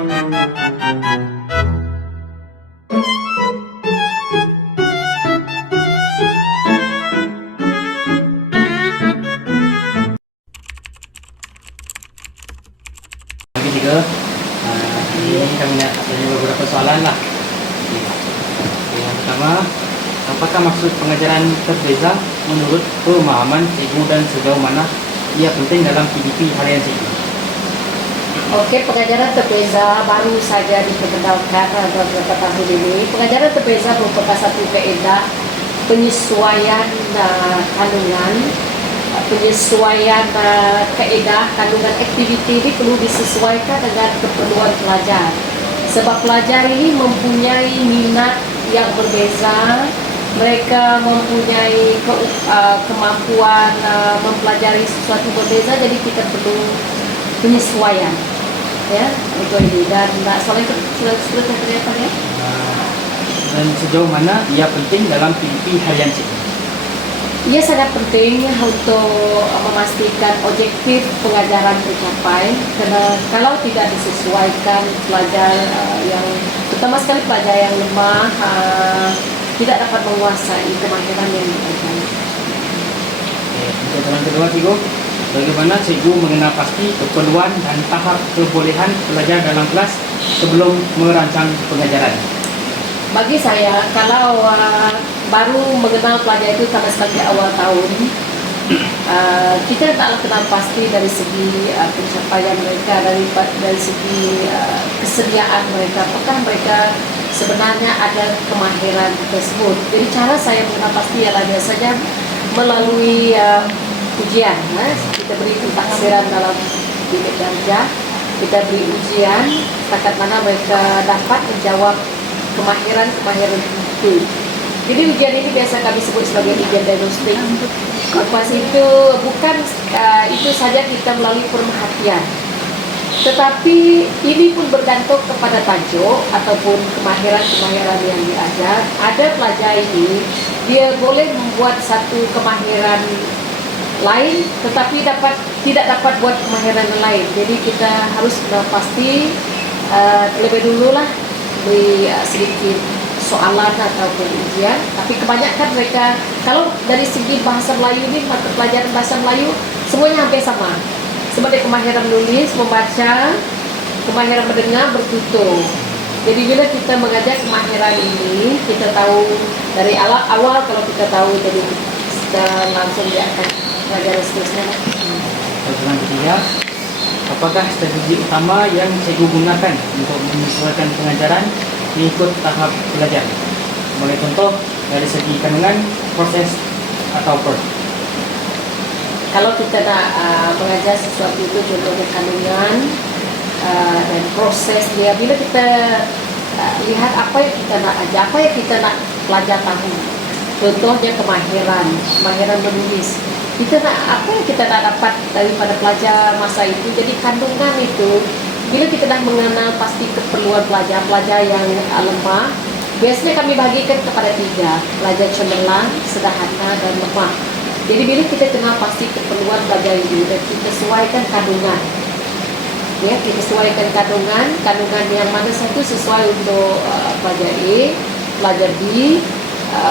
Ketiga, ini kami nak tanya beberapa soalan lah. Yang pertama, apakah maksud pengajaran berbeza menurut pemahaman cikgu dan sejauh mana ia penting dalam PDP harian cikgu? Oke, pengajaran berbeza baru saja diperkenalkan beberapa tahun ini. Pengajaran berbeza merupakan satu kaedah penyesuaian kandungan, penyesuaian kaedah kandungan aktiviti ini perlu disesuaikan dengan keperluan pelajar. Sebab pelajar ini mempunyai minat yang berbeza, mereka mempunyai kemampuan mempelajari sesuatu berbeza, jadi kita perlu penyesuaian. Ya, itu ini. Dan soalnya sudah terlihat ya. Dan sejauh mana ia penting dalam PDP harian cikgu? Ia sangat penting untuk memastikan objektif pengajaran tercapai, karena kalau tidak disesuaikan pelajar yang terutama sekali pelajar yang lemah tidak dapat menguasai kemahiran yang diajarkan. Untuk soalan kedua, cikgu, bagaimana cikgu mengenal pasti keperluan dan tahap kebolehan pelajar dalam kelas sebelum merancang pengajaran? Bagi saya, kalau baru mengenal pelajar itu sama sekali di awal tahun, kita taklah kenal pasti dari segi pencapaian mereka, dari segi kesediaan mereka, apakah mereka sebenarnya ada kemahiran tersebut. Jadi cara saya mengenal pasti ialah biasanya melalui ujian. Kita beri pentaksiran dalam bilik darjah, kita beri ujian setakat mana mereka dapat menjawab kemahiran itu. Jadi ujian ini biasa kami sebut sebagai ujian diagnostik. Lepas itu bukan itu saja kita melalui pemerhatian, tetapi ini pun bergantung kepada tajuk ataupun kemahiran yang diajar. Ada pelajar ini dia boleh membuat satu kemahiran lain, tetapi tidak dapat buat kemahiran lain. Jadi kita harus pasti lebih dululah beri sedikit soalan ataupun ujian. Tapi kebanyakan mereka, kalau dari segi bahasa Melayu ini, mata pelajaran bahasa Melayu semuanya hampir sama. Seperti kemahiran menulis, membaca, kemahiran mendengar, bertutur. Jadi bila kita mengajar kemahiran ini, kita tahu dari awal kalau kita tahu, jadi secara langsung dia akan pelajaran seterusnya. Soalan ketiga, apakah strategi utama yang cikgu gunakan untuk menyesuaikan pengajaran mengikut tahap belajar? Sebagai contoh, dari segi kandungan, proses, atau proses. Kalau kita nak mengajar sesuatu itu, contohnya kandungan dan proses dia, bila kita lihat apa yang kita nak ajar, apa yang kita nak pelajar tahu. Contohnya kemahiran menulis. Kita nak apa yang kita nak dapat daripada pelajar masa itu. Jadi kandungan itu, bila kita dah mengenal pasti keperluan pelajar yang lemah, biasanya kami bagikan kepada 3, pelajar cemerlang, sederhana, dan lemah. Jadi bila kita kenal pasti keperluan pelajar ini dan kita sesuaikan kandungan, ya, kita sesuaikan kandungan yang mana satu sesuai untuk pelajar A, pelajar B,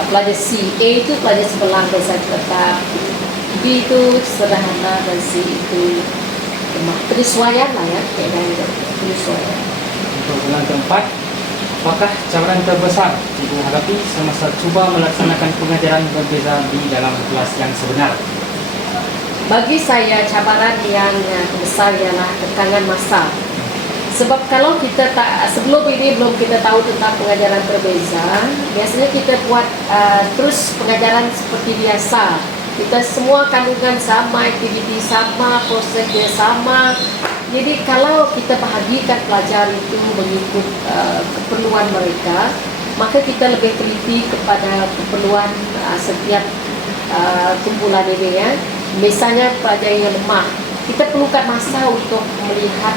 pelajar C. A itu pelajar sebelah besar tetap, B itu sederhana, dan C itu penyesuaian lah ya, penyesuaian. Untuk bulan keempat, apakah cabaran terbesar cikgu hadapi semasa cuba melaksanakan pengajaran berbeza di dalam kelas yang sebenar? Bagi saya cabaran yang terbesar ialah tekanan masa. Sebab kalau kita sebelum ini belum kita tahu tentang pengajaran berbeza, biasanya kita buat terus pengajaran seperti biasa. Kita semua kandungan sama, aktiviti sama, proses dia sama. Jadi kalau kita bahagikan pelajar itu mengikut keperluan mereka, maka kita lebih teliti kepada keperluan setiap kumpulan ini ya. Misalnya pelajar yang lemah, kita perlukan masa untuk melihat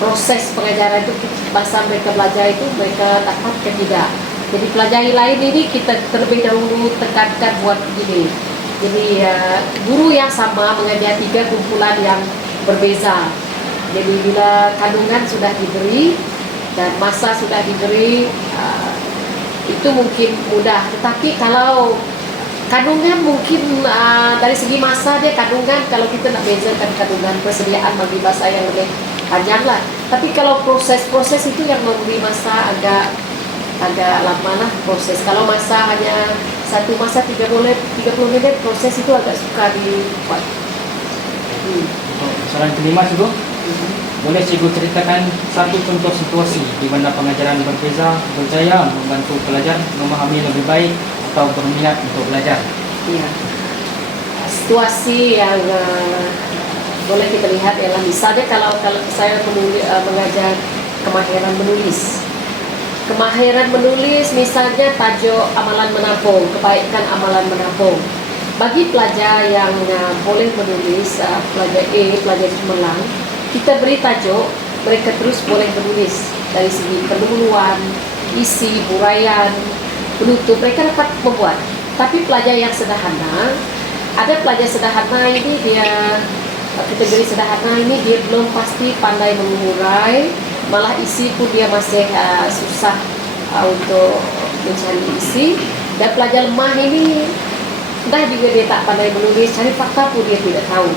proses pengajaran itu, bahasa mereka belajar itu mereka dapat ke tidak. Jadi pelajar lain ini kita terlebih dahulu tekankan buat begini. Jadi guru yang sama mengajar 3 kumpulan yang berbeza. Jadi bila kandungan sudah diberi dan masa sudah diberi, itu mungkin mudah. Tetapi kalau kandungan mungkin dari segi masa dia kandungan, kalau kita nak bezakan kandungan persediaan bagi masa yang lebih panjang lah. Tapi kalau proses itu yang memberi masa agak lama lah proses. Kalau masa hanya satu masa 30 minit, proses itu agak suka dibuat. Untuk soalan kelima, Cikgu, boleh Cikgu ceritakan satu contoh situasi di mana pengajaran berbeza berjaya membantu pelajar memahami lebih baik atau berminat untuk belajar? Ya. Situasi yang boleh kita lihat ialah misalnya kalau saya mengajar kemahiran menulis. Kemahiran menulis misalnya tajuk amalan menabung, kebaikan amalan menabung. Bagi pelajar yang boleh menulis, pelajar A, pelajar cemerlang, kita beri tajuk, mereka terus boleh menulis dari segi pendahuluan, isi, huraian, penutup, mereka dapat membuat. Tapi pelajar yang sederhana, ada pelajar sederhana ini dia kategori sederhana ini dia belum pasti pandai mengurai, malah isi pun dia masih susah untuk mencari isi. Dan pelajar lemah ini dah juga dia tak pandai menulis, cari fakta pun dia tidak tahu.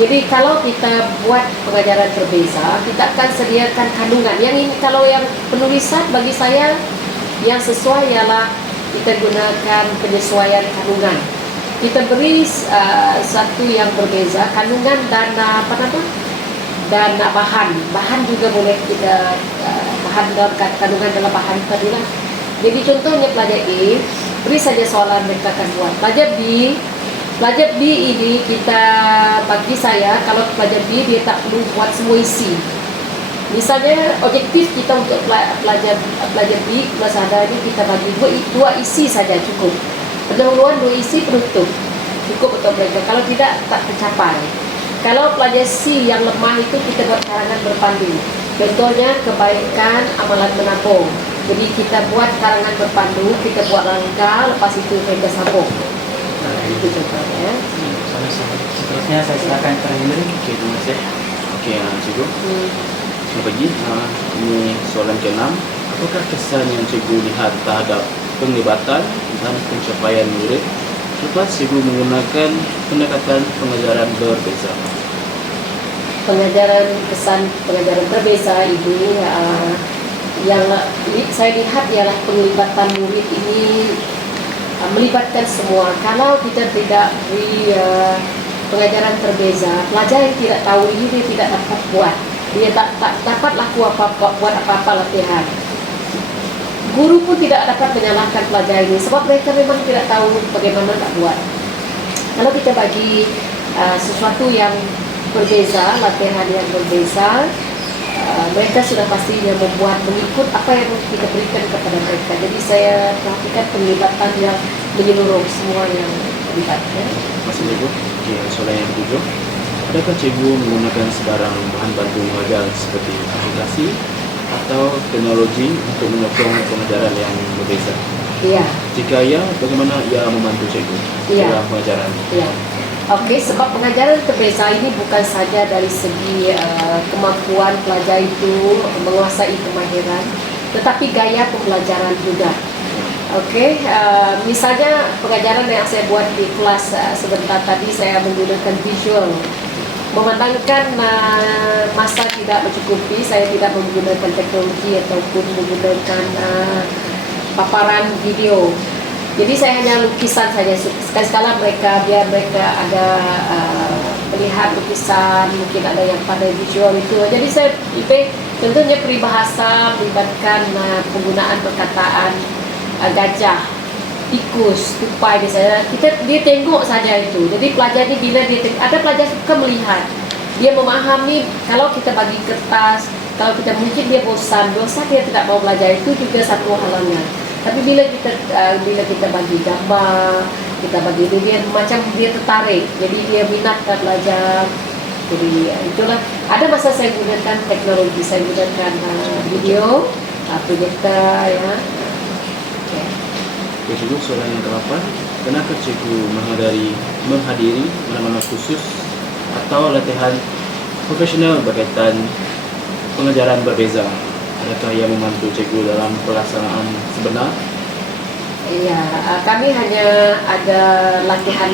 Jadi kalau kita buat pengajaran berbeza, kita akan sediakan kandungan. Yang ini kalau yang penulisan bagi saya yang sesuai ialah kita gunakan penyesuaian kandungan. Kita beri satu yang berbeza, kandungan dan dan bahan juga boleh kita bahan dalam kandungan dalam bahan tadi lah. Jadi contohnya pelajar A, beri saja soalan mereka akan buat. Pelajar B ini kita bagi saya kalau pelajar B dia tak perlu buat semua isi. Misalnya objektif kita untuk pelajar B kelas ada ini kita bagi dua isi saja cukup. Pendahuluan 2 isi, penutup cukup untuk mereka. Kalau tidak tak tercapai. Kalau pelajar C yang lemah itu kita buat karangan berpandu. Contohnya kebaikan amalan menabung. Jadi kita buat karangan berpandu, kita buat rangka, lepas itu mereka sambung. Itu contohnya. Seterusnya saya silakan Kak Henry. Okey, terima kasih. Okey, Cikgu. Selamat pagi. Ini soalan ke-6. Apakah kesan yang Cikgu lihat terhadap penglibatan dan pencapaian murid lepas Cikgu menggunakan pendekatan pengajaran berbeza? Kesan pengajaran berbeza ini yang saya lihat ialah penglibatan murid ini melibatkan semua. Kalau kita tidak beri pengajaran berbeza, pelajar yang tidak tahu ini dia tidak dapat buat. Dia tak dapat buat apa-apa latihan. Guru pun tidak dapat menyalahkan pelajar ini sebab mereka memang tidak tahu bagaimana nak buat. Kalau kita bagi sesuatu yang berbeza, latihan yang berbeza, mereka sudah pastinya membuat mengikut apa yang kita berikan kepada mereka. Jadi saya perhatikan penglibatan yang menyeluruh semua yang terlibat. Masih Cikgu. Okey, soalan yang ke-7. Adakah Cikgu menggunakan sebarang bahan bantu mengajar seperti aplikasi atau teknologi untuk menyokong pengajaran yang berbeza? Ya. Jika ya, bagaimana ia membantu Cikgu dalam pengajaran? Ya. Okey, sebab pengajaran berbeza ini bukan saja dari segi kemampuan pelajar itu menguasai kemahiran, tetapi gaya pembelajaran juga. Okey, misalnya pengajaran yang saya buat di kelas sebentar tadi saya menggunakan visual. Memandangkan masa tidak mencukupi, saya tidak menggunakan teknologi ataupun menggunakan paparan video. Jadi saya hanya lukisan saja. Sekali-sekala biar mereka ada melihat lukisan, mungkin ada yang pandai visual itu. Jadi saya tentunya peribahasa melibatkan penggunaan perkataan gajah, tikus, tupai misalnya. Dia tengok saja itu. Jadi pelajar ini bila dia tengok, ada pelajar suka melihat. Dia memahami kalau kita bagi kertas, kalau kita mungkin dia bosan dia tidak mau belajar, itu juga satu halangan. Tapi bila kita bagi gambar, kita bagi dia macam dia tertarik, jadi dia minat nak belajar. Jadi itulah. Ada masa saya gunakan teknologi, saya gunakan video, projector ya. Okey, Cikgu, soalan yang ke-8. Kenapa Cikgu menghadiri mana-mana khusus atau latihan profesional berkaitan pengajaran berbeza. Adakah yang membantu cikgu dalam pelaksanaan sebenar? Iya, kami hanya ada latihan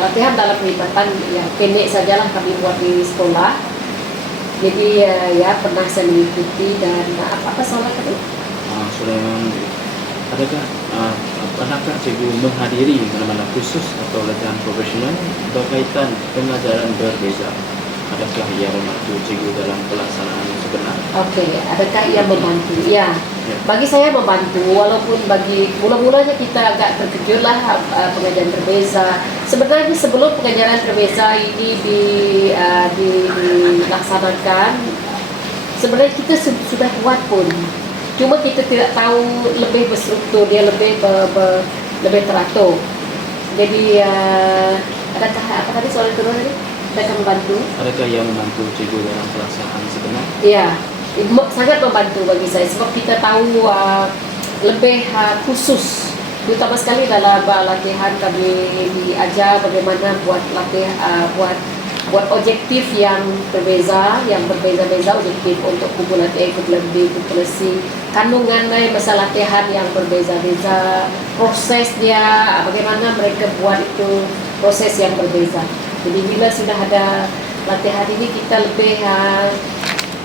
latihan dalam pelibatan yang pendek sajalah kami buat di sekolah. Jadi ya pernah saya mengikuti dan apa soal tadi? Sudah, adakah pernahkah cikgu menghadiri mana-mana khusus atau latihan profesional berkaitan pengajaran berbeza? Adakah ia membantu cikgu dalam pelaksanaan sebenar? Oke, adakah ia membantu? Ya, Ya. bagi saya membantu. Walaupun bagi mula-mulanya kita agak terkejut lah pengajaran berbeza. Sebenarnya sebelum pengajaran berbeza ini dilaksanakan, sebenarnya kita sudah kuat pun. Cuma kita tidak tahu lebih berstruktur, dia lebih lebih teratur. Jadi adakah apa tadi soal kedua tadi? Adakah membantu? Adakah ia membantu cikgu dalam pelaksanaan sebenar? Ya, sangat membantu bagi saya sebab kita tahu lebih khusus, terutama sekali dalam latihan kami diajar bagaimana buat latihan buat objektif yang berbeza-beza objektif untuk kumpulan A, kumpulan B, kumpulan C, kandungan masa latihan yang berbeza-beza, prosesnya bagaimana mereka buat itu proses yang berbeza. Jadi bila sudah ada latihan ini kita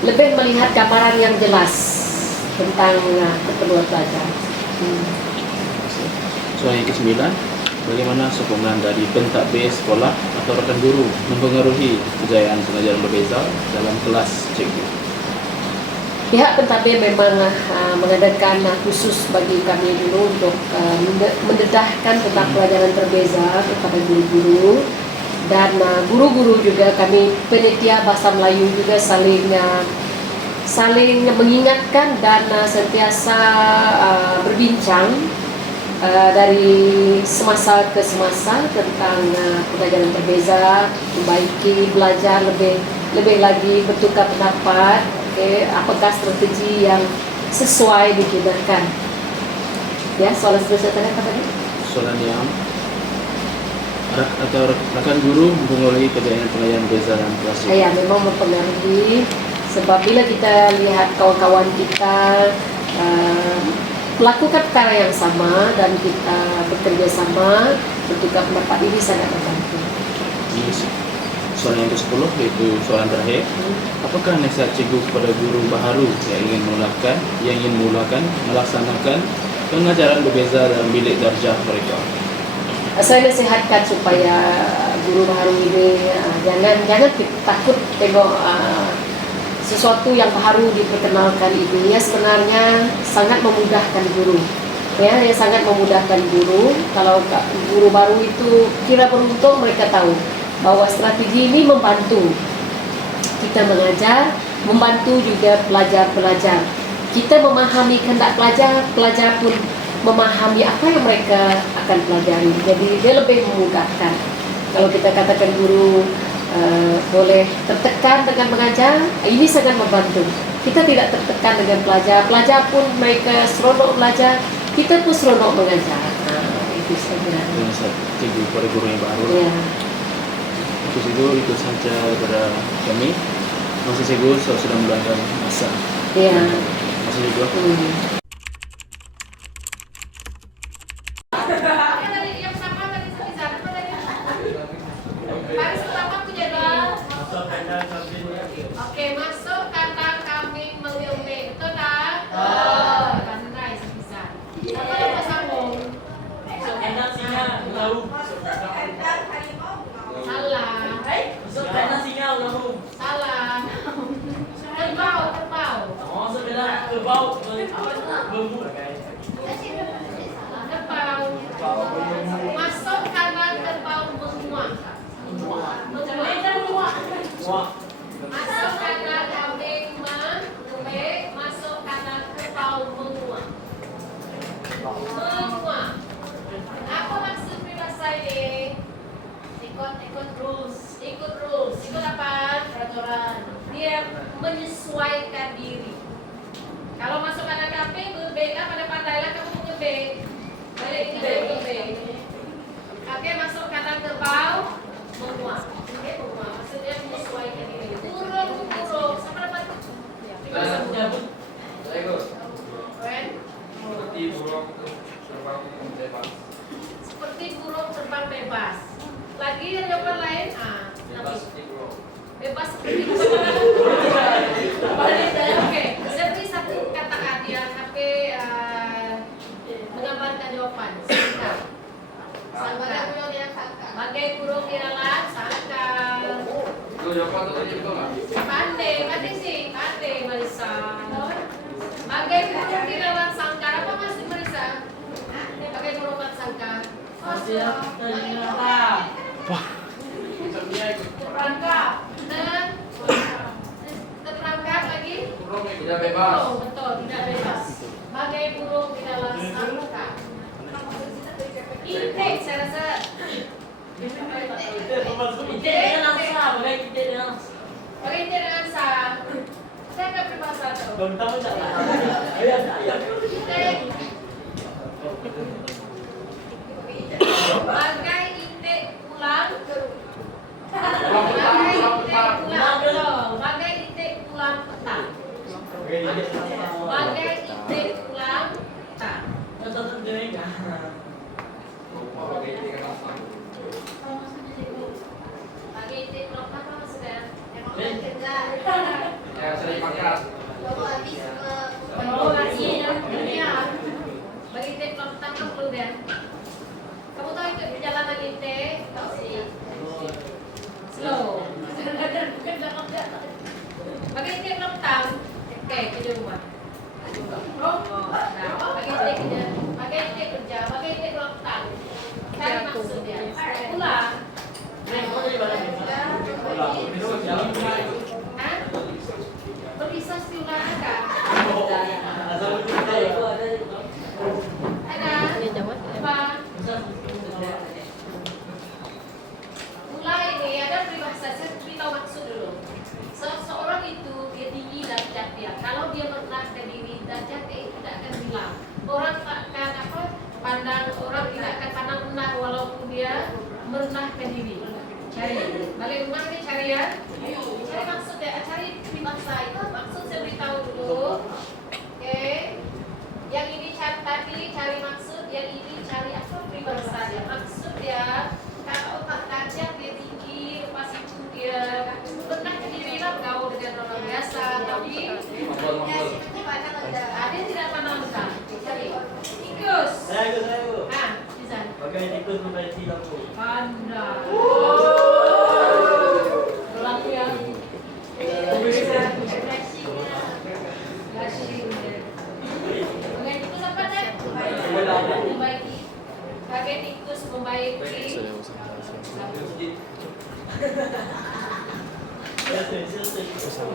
lebih melihat gambaran yang jelas tentang keperluan pelajar. Soal yang ke-9, bagaimana sokongan dari pentadbir sekolah atau rekan guru mempengaruhi kejayaan pengajaran berbeza dalam kelas cikgu? Pihak pentadbir memang mengadakan khusus bagi kami dulu untuk mendedahkan tentang pelajaran berbeza kepada guru-guru. Dan guru-guru juga kami penitia bahasa Melayu juga saling mengingatkan dan sentiasa berbincang dari semasa ke semasa tentang pelajaran berbeza, membaiki, belajar lebih lagi, bertukar pendapat, apakah strategi yang sesuai digunakan. Ya, soalan seterusnya tadi apa tadi? Soalan yang atau rekan guru mempengaruhi kejayaan pengajaran berbeza dalam kelas cikgu? Ya, memang mempengaruhi sebab bila kita lihat kawan-kawan kita melakukan perkara yang sama dan kita bekerja sama, bertukar pendapat, ini sangat membantu. Soalan yang ke-10 yaitu soalan terakhir. Apakah nasihat cikgu kepada guru baharu yang ingin memulakan melaksanakan pengajaran berbeza dalam bilik darjah mereka? Saya nasihatkan supaya guru baru ini jangan takut tengok sesuatu yang baru diperkenalkan ini. Ya, sebenarnya sangat memudahkan guru. Ya, sangat memudahkan guru. Kalau guru baru itu kira beruntung, mereka tahu bahwa strategi ini membantu kita mengajar, membantu juga pelajar-pelajar. Kita memahami kehendak pelajar, pelajar pun memahami apa yang mereka akan pelajari. Jadi dia lebih memudahkan. Kalau kita katakan guru boleh tertekan dengan mengajar, ini sangat membantu. Kita tidak tertekan dengan pelajar, pelajar pun mereka seronok belajar, kita pun seronok mengajar. Itu saja. Cikgu kepada guru yang baru. Ya. Itu saja daripada kami. Masih cikgu sudah meluangkan masa. Ya. Masih cikgu. Oke, masuk kata kambing meliung-liung. Betul tak? Betul. Nice, bisa. Apa yang bersambung? Enak singa ulahu. Salah. Enak singa ulahu. Salah. Kerbau, kerbau. Oh, sebenarnya kerbau berbulu. Kerbau. Masuk karena kerbau menguak. Wah, Masuk karena kambing menguak. Masuk karena kerbau menguak. Menguak. Apa maksud peribahasa ini? Ikut rules. Ikut rules. Ikut apa? Peraturan. Dia menyesuaikan diri. Kalau masuk kandang kambing, berbeda pada pandailah kamu mengebek. Balik ini dari ngebek. Oke, masuk kandang kerbau, menguap. Oke, menguap. Maksudnya menyesuaikan. ternyata. Terperangkap. Terperangkap lagi. Tidak bebas. Oh, betul, tidak bebas. Bagai burung di dalam sarangka. Intake, saya rasa. Kita dengan angsa, bagai kita dengan angsa. Bagai intake dengan angsa. Saya akan berbahasa itu. Belum tahu tak? Ayah, ayah. Intake. Bagai intake pulang. Bagai intake pulang. Betul. Bagai intake pulang petang. Bagai intake pulang petang. Contoh dia Bagai intake pulang petang apa maksudnya? Ya, sering pangkat. Oh, artinya dunia. Bagi intake pulang petang kan perlu dia. Kamu tahu itu perjalanan intake? Tahu sih. Slow. Bagi intake pulang petang. Oke, kerja rumah. Oh, nah, bagi intake kerja. Bagi intake kerja. Bagi intake pulang petang. Cari maksudnya. Pulang. Hah? Berpisah si ular ada? Ada? Apa? Ular ini ada peribahasa, saya beritahu maksud dulu. Seseorang itu dia tinggi derajat dia. Kalau dia merendahkan diri, derajat dia itu tidak akan hilang. Orang takkan apa? Pandang orang tidak akan pandang rendah walaupun dia merendahkan diri. Cari, balik rumah kita cari ya. Cari maksud ya, cari peribahasa itu. Maksud saya beritahu dulu. Oke. Yang ini cari tadi cari maksud, yang ini cari apa peribahasanya. Maksud ya, kalau tak derajat dia tinggi, lepas itu dia merendahkan diri lah gaul dengan orang biasa, tapi dia tidak pandang rendah. Cari. Tikus. Saya. Ah, bisa. Bagai tikus membaca lampu. Pandang. Berlaku yang bagai tikus apa deh? Membaiki. Bagai tikus membaiki.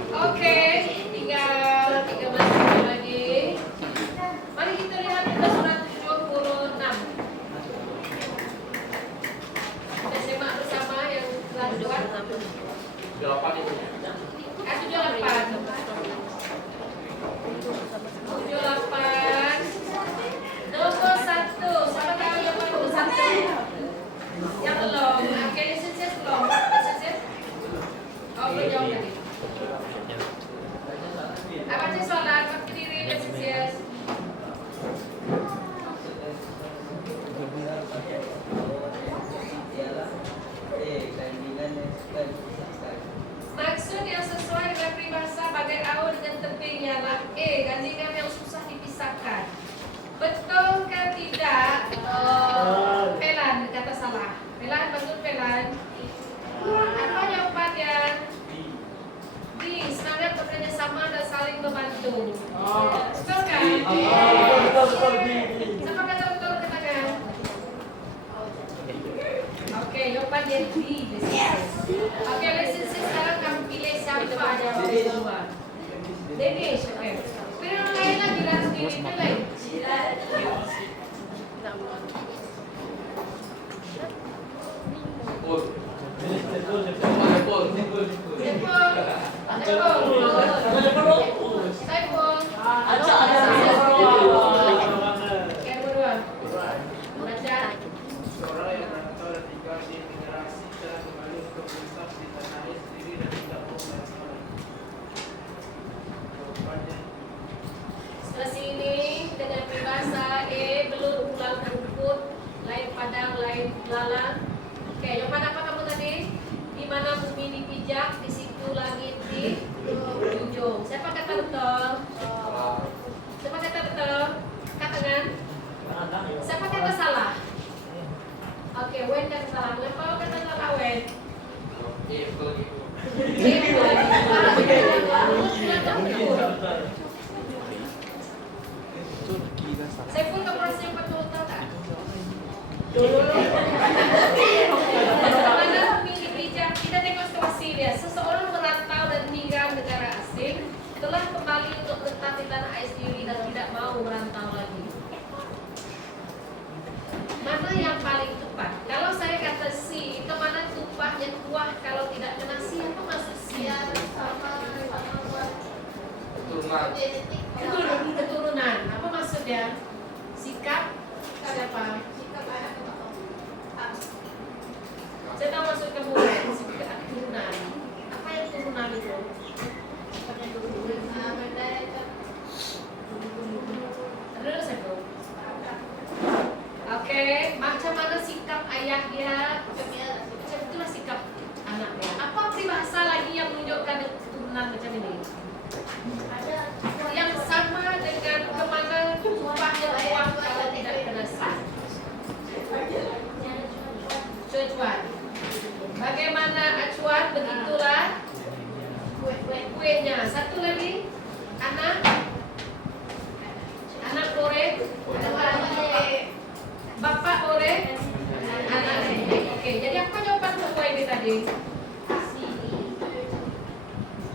Oke, tinggal 13 menit lagi. Mari kita lihat kita surat 76. Kita simak bersama yang telah dibuat. 8 itu. 78. 78. Nomor 1. Siapa tahu yang nomor 1? Yang belum. Oke, lisensias belum. Lisensias? Oh, belum jawab lagi. Apa sih soalan? Pakai diri lisensias. Maksud yang sesuai dengan peribahasa bagai aur dengan tebing ialah gandingan yang susah dipisahkan. Betulkah tidak? Pelan, kata salah. Pelan, betul pelan. Apa jawabannya? B. Semangat bekerja sama dan saling membantu. Betul kan? Siapa kata betul katakan? Oke, jawabannya D. Oke, lisensi sekarang kamu pilih siapa yang kedua. Denish, oke. Pilih orang lain lagi lah sendiri, pilih. Saiful. Oke, berdua. Baca. Seorang yang merantau dan tinggal di generasi telah kembali untuk menetap di tanah air sendiri dan tidak mau merantau. Jawabannya Setelah sini dengan peribahasa belut pulang rumput, lain padang, lain lalang. Oke, jawaban apa kamu tadi? Di mana bumi dipijak, di situ langit dijunjung. Siapa kata betul? Siapa kata betul? Katakan. Siapa kata salah? Oke, Wen kata salah. Kenapa kata salah Wen? Saya pun kamu rasa yang betul tak? bersumpah kembali untuk menetap di tanah air sendiri dan tidak mau merantau lagi. Mana yang paling tepat? Kalau saya kata si, kemana tumpahnya kuah kalau tidak kena si? Apa maksud si? Keturunan. Apa maksudnya? Sikap siapa? Saya tahu maksud kamu. Sikap keturunan. Apa yang keturunan itu? Terus aku. Oke, macam mana sikap ayah dia? Macam itulah sikap anaknya. Apa peribahasa lagi yang menunjukkan keturunan macam ini? Yang sama dengan kemana tumpahnya uang kalau tidak kena sah. Cuan. Bagaimana acuan, begitulah kuenya. Satu lagi, anak goreng, bapak goreng, anak goreng. Oke, jadi apa jawaban untuk kue ini tadi?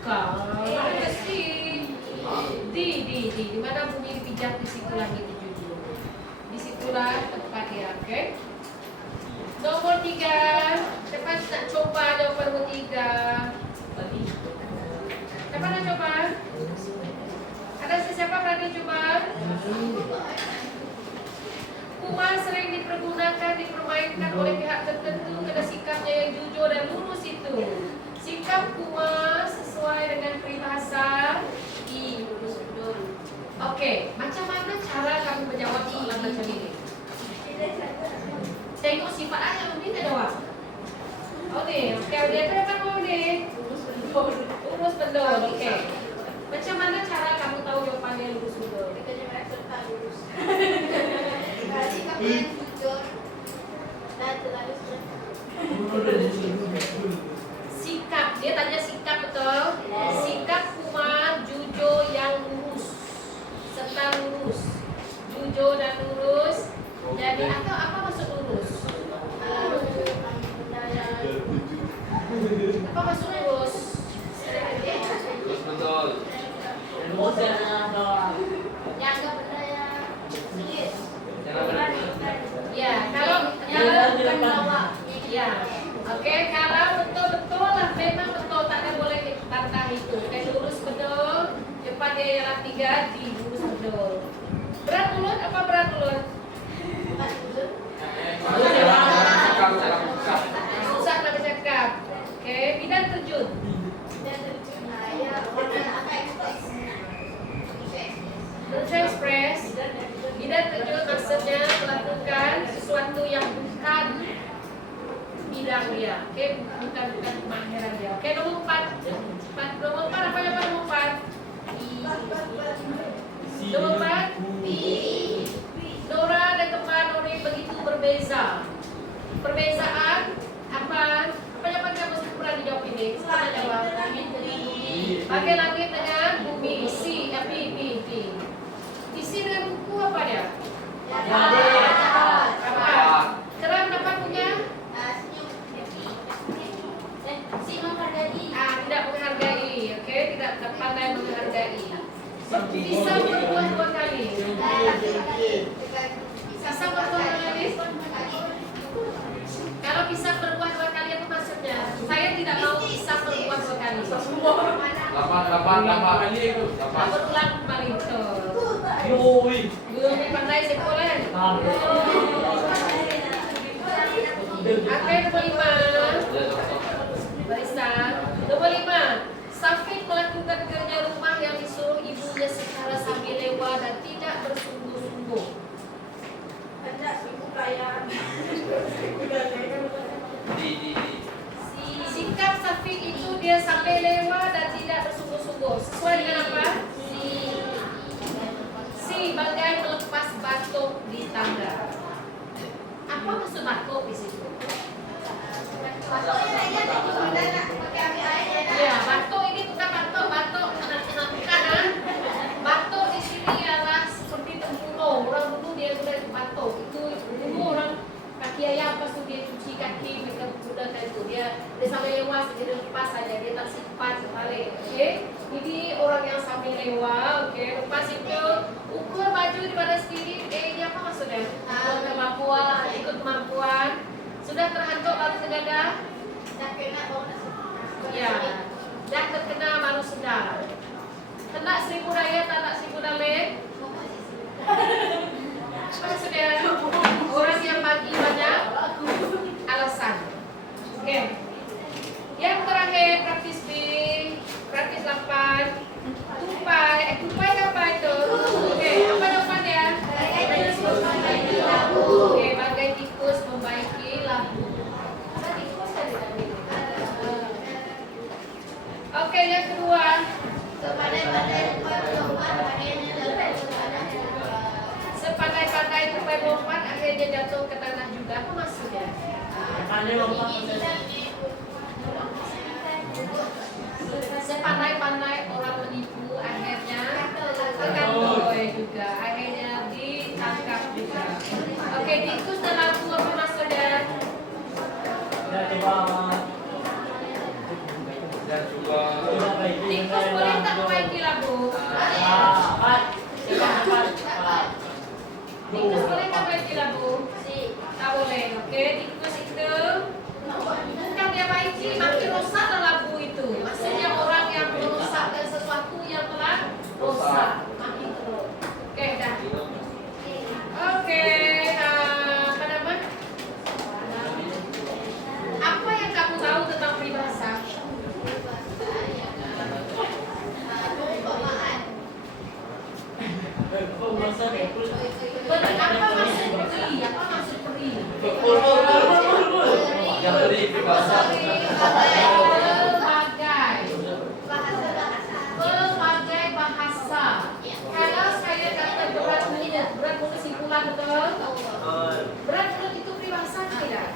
Kalau si di mana bumi dipijak, di situ langit dijunjung. Disitulah tempat dia. Oke. Nomor 3, siapa nak coba jawapan nomor 3? Siapa nak coba? Ada siapa berani coba? Kumar sering dipergunakan, dipermainkan oleh pihak tertentu karena sikapnya yang jujur dan lurus itu. Sikap Kumar sesuai dengan peribahasa lurus betul. Oke, macam mana cara kamu menjawab soalan macam ini? Tengok sifat ayah minta jawab. Oh ni, okey, dia tu kamu ni. Lurus betul. Okey. Macam mana cara kamu tahu jawapannya lurus betul? Sikap, dia tanya sikap betul. Sikap Kumar jujur yang lurus serta lurus. Jujur dan lurus. Jadi apa maksud lurus? Apa maksud lurus? Terus betul. Yang enggak berdaya. Ya, bukan bawa. Ya. Oke, kalau betul-betul lah memang betul, tak ada boleh bantah itu. Kayak lurus betul, depan dia ialah 3 di lurus betul. Berat mulut apa berat mulut? Susah nak bercakap. Oke, bidan terjun. Terjun express. Bidan terjun maksudnya melakukan sesuatu yang bukan bidang dia. Oke, bukan kemahiran dia. Oke, nomor 4. Nomor 4 apa yang nomor 4? Nomor 4. Nora dan kembar Nori begitu berbeza. Perbezaan apa? Apa yang kamu pernah dijawab ini? Saya jawab pakai langit dengan bumi. Isi, P. Isi dengan buku apa dia? Apa? Keram apa punya? Tidak menghargai. Oke, tidak pandai menghargai. Pisang berbuah 2 kali. Pisang berbuah 2 kali. Kalau pisang berbuah 2 kali apa maksudnya? Saya tidak mau pisang berbuah 2 kali. Lapan kali itu. Berulang kembali itu. Yoi. Belum pandai sekolah. Oke, nomor 5. Barisan. Nomor 5. Safid melakukan kerja rumah yang disuruh ibunya secara sambil lewat dan tidak bersungguh-sungguh. Sikap Safid itu dia sampai lewat dan tidak bersungguh-sungguh. Sesuai dengan apa? Si bagai melepas batuk di tangga. Apa maksud batuk di situ? Ya, batuk ini bukan batuk kanan. Batuk di sini ialah seperti tembunuh. Orang dulu dia boleh batuk. Itu dulu orang kaki ayam pas tu dia cuci kaki mereka gunakan itu. Dia sampai lewat dia lepas saja, dia tak simpan balik. Okey. Ini orang yang sambil istimewa. Oke, lepas itu ukur baju di badan sendiri. Ini apa maksudnya? Ukur kemampuan, ikut kemampuan. Sudah terhantuk baru sedada? Ya, dah terkena baru sedar. Kena 1000 raya, tak nak 1000 dalek. Apa maksudnya? Orang yang bagi banyak alasan. Oke. Yang terakhir praktis B, praktis 8. Tupai apa itu? Oke, apa jawabannya? Oke, bagai tikus membaiki lampu. Ada tikus kan di dalam ini? Oke, yang kedua. Sepandai-pandai tupai lompat akhirnya jatuh ke tanah juga. Apa maksudnya? Sepandai-pandai orang menipu akhirnya terkantoi juga, akhirnya ditangkap juga. Oke, tikus dan lampu apa maksudnya? Tikus boleh tak membaiki lampu? Tikus boleh tak membaiki lampu? Tak boleh. Oke, tikus itu bukan dia baiki, makin rusak lampu itu. Maksudnya orang yang merusakkan sesuatu yang telah rusak, makin teruk. Oke, dah. Oke, apa nama? Apa yang kamu tahu tentang peribahasa? Apa maksud peri? Apa maksud peri? Yang beri peribahasa. Pelbagai bahasa. Kalau saya kata berat mulut simpulan betul? Berat mulut itu peribahasa tidak?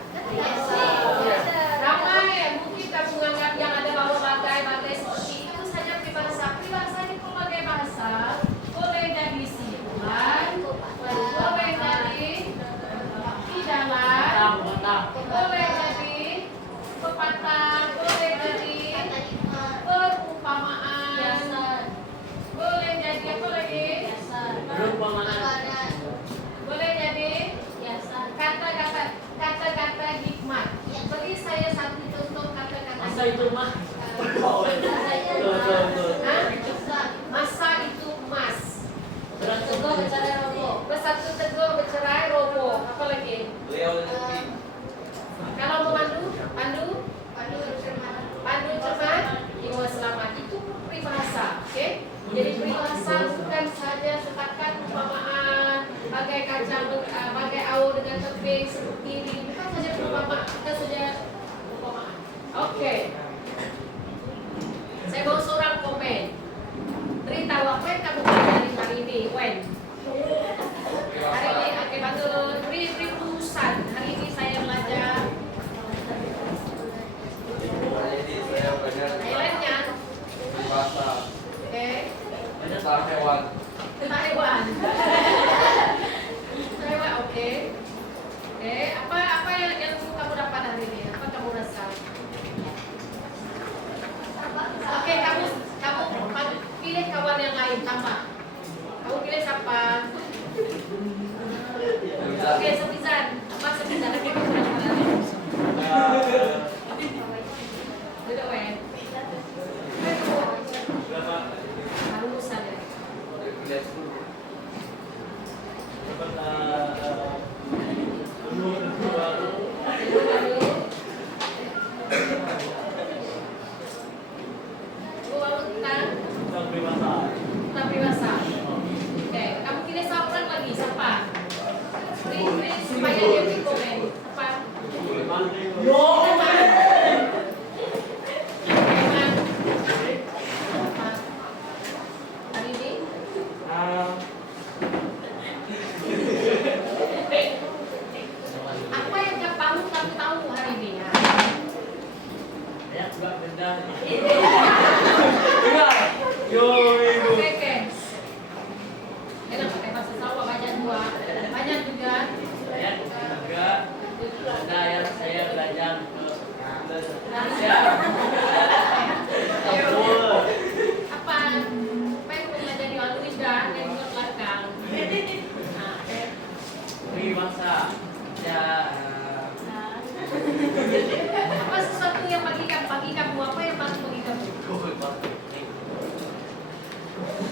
Ramai mungkin kamu menganggap yang ada bawah bagai seperti itu saja peribahasa. Peribahasa ini pelbagai bahasa. Boleh jadi simpulan, boleh jadi idaman, boleh jadi pepatah, boleh jadi perumpamaan, boleh jadi apa lagi? Boleh jadi kata-kata hikmat. Beri saya satu contoh kata-kata hikmat. Masa itu emas. Bersatu teguh bercerai roboh. Apa lagi? Kalau memandu, pandu cermat, jiwa selamat. Itu peribahasa, oke? Jadi peribahasa bukan saja setakat umpamaan, bagai kacang, bagai aur dengan tepung seperti ini. Bukan saja umpamaan, bukan saja umpamaan. Oke. Saya mau seorang komen. Beritahu apa yang kamu pelajari hari ini, Wen? Hari ini, oke, betul. Beri urusan. Hari ini saya belajar. Jadi saya belajar Highlightnya, bahasa oke. tentang hewan. Tentang hewan. Hewan, oke. Oke, apa yang kamu dapat hari ini? Apa kamu rasa? Oke, kamu pilih kawan yang lain tambah. Kamu pilih siapa? Oke, Sepizan. Mas Sepizan, oke, kamu duduk, Wen. Harus ada. Tentang peribahasa. Oke, kamu pilih siapa lagi? Siapa? Supaya dia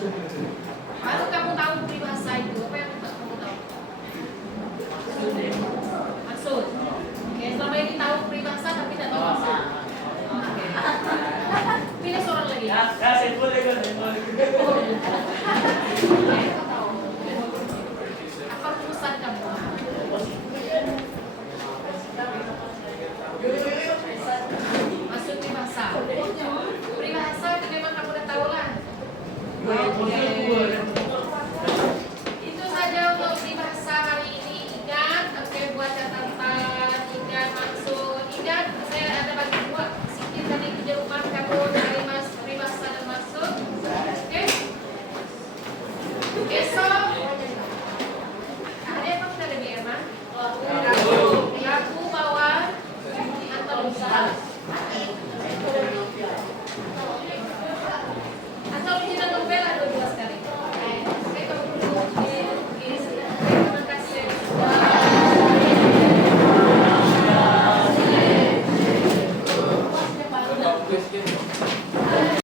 Baru kamu tahu peribahasa itu. Apa yang kamu tahu? Maksud. Oke, selama ini tahu peribahasa tapi tidak tahu maksud. Oke. Pilih seorang lagi. Ya, saya boleh kan? Apa rumusan kamu? Maksud peribahasa. Peribahasa itu memang kamu udah tahu lah. Oke. Itu saja untuk peribahasa hari ini. Ingat, oke, buat catatan, ingat maksud, ingat saya ada bagi buat sedikit tadi kerja rumah kamu dari mas peribahasa dan maksud. Oke. Besok